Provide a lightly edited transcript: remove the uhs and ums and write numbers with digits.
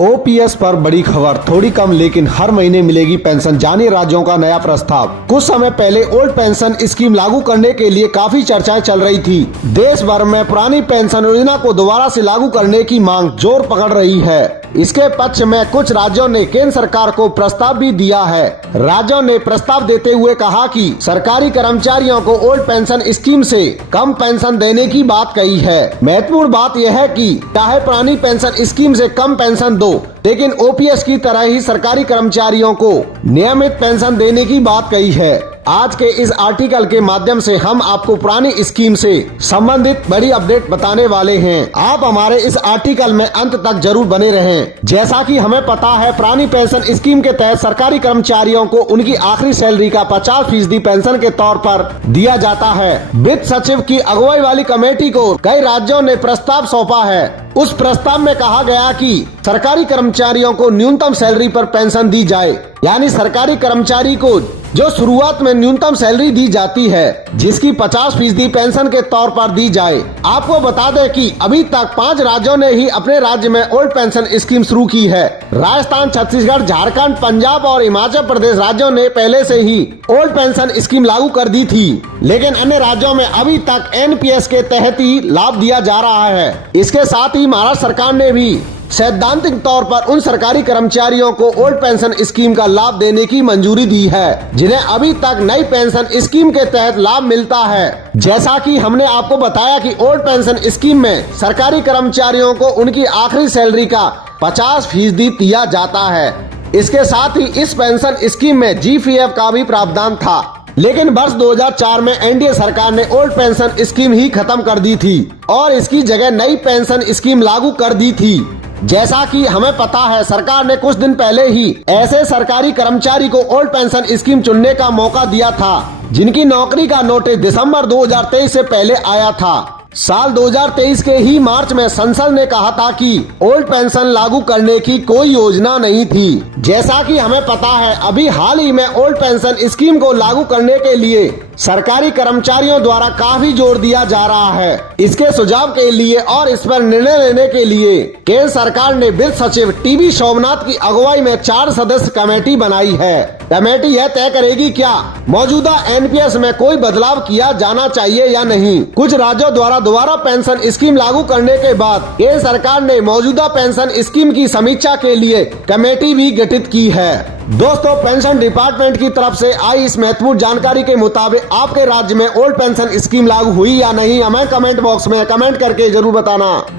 OPS पर बड़ी खबर, थोड़ी कम लेकिन हर महीने मिलेगी पेंशन, जानिए राज्यों का नया प्रस्ताव। कुछ समय पहले ओल्ड पेंशन स्कीम लागू करने के लिए काफी चर्चाएं चल रही थी। देश भर में पुरानी पेंशन योजना को दोबारा से लागू करने की मांग जोर पकड़ रही है। इसके पक्ष में कुछ राज्यों ने केंद्र सरकार को प्रस्ताव भी दिया है। राज्यों ने प्रस्ताव देते हुए कहा कि सरकारी कर्मचारियों को ओल्ड पेंशन स्कीम से कम पेंशन देने की बात कही है। महत्वपूर्ण बात यह है कि चाहे पुरानी पेंशन स्कीम से कम पेंशन दो, लेकिन ओपीएस की तरह ही सरकारी कर्मचारियों को नियमित पेंशन देने की बात कही है। आज के इस आर्टिकल के माध्यम से हम आपको पुरानी स्कीम से संबंधित बड़ी अपडेट बताने वाले हैं। आप हमारे इस आर्टिकल में अंत तक जरूर बने रहें। जैसा कि हमें पता है, पुरानी पेंशन स्कीम के तहत सरकारी कर्मचारियों को उनकी आखिरी सैलरी का 50% पेंशन के तौर पर दिया जाता है। वित्त सचिव की अगुवाई वाली कमेटी को कई राज्यों ने प्रस्ताव सौंपा है। उस प्रस्ताव में कहा गया कि सरकारी कर्मचारियों को न्यूनतम सैलरी पर पेंशन दी जाए, यानी सरकारी कर्मचारी को जो शुरुआत में न्यूनतम सैलरी दी जाती है, जिसकी 50% पेंशन के तौर पर दी जाए। आपको बता दें कि अभी तक 5 राज्यों ने ही अपने राज्य में ओल्ड पेंशन स्कीम शुरू की है। राजस्थान, छत्तीसगढ़, झारखंड, पंजाब और हिमाचल प्रदेश राज्यों ने पहले से ही ओल्ड पेंशन स्कीम लागू कर दी थी, लेकिन अन्य राज्यों में अभी तक एनपीएस के तहत ही लाभ दिया जा रहा है। इसके साथ ही महाराष्ट्र सरकार ने भी सैद्धांतिक तौर पर उन सरकारी कर्मचारियों को ओल्ड पेंशन स्कीम का लाभ देने की मंजूरी दी है, जिन्हें अभी तक नई पेंशन स्कीम के तहत लाभ मिलता है। जैसा कि हमने आपको बताया कि ओल्ड पेंशन स्कीम में सरकारी कर्मचारियों को उनकी आखिरी सैलरी का 50% दिया जाता है। इसके साथ ही इस पेंशन स्कीम में जीपीएफ का भी प्रावधान था, लेकिन वर्ष 2004 में एनडीए सरकार ने ओल्ड पेंशन स्कीम ही खत्म कर दी थी और इसकी जगह नई पेंशन स्कीम लागू कर दी थी। जैसा कि हमें पता है, सरकार ने कुछ दिन पहले ही ऐसे सरकारी कर्मचारी को ओल्ड पेंशन स्कीम चुनने का मौका दिया था, जिनकी नौकरी का नोटिस दिसंबर 2023 से पहले आया था। साल 2023 के ही मार्च में संसद ने कहा था कि ओल्ड पेंशन लागू करने की कोई योजना नहीं थी। जैसा कि हमें पता है, अभी हाल ही में ओल्ड पेंशन स्कीम को लागू करने के लिए सरकारी कर्मचारियों द्वारा काफी जोर दिया जा रहा है। इसके सुझाव के लिए और इस पर निर्णय लेने के लिए केंद्र सरकार ने वित्त सचिव टीवी सोमनाथ की अगुवाई में 4 सदस्य कमेटी बनाई है। कमेटी यह तय करेगी क्या मौजूदा एनपीएस में कोई बदलाव किया जाना चाहिए या नहीं। कुछ राज्यों द्वारा दोबारा पेंशन स्कीम लागू करने के बाद केंद्र सरकार ने मौजूदा पेंशन स्कीम की समीक्षा के लिए कमेटी भी गठित की है। दोस्तों, पेंशन डिपार्टमेंट की तरफ से आई इस महत्वपूर्ण जानकारी के मुताबिक आपके राज्य में ओल्ड पेंशन स्कीम लागू हुई या नहीं, हमें कमेंट बॉक्स में कमेंट करके जरूर बताना।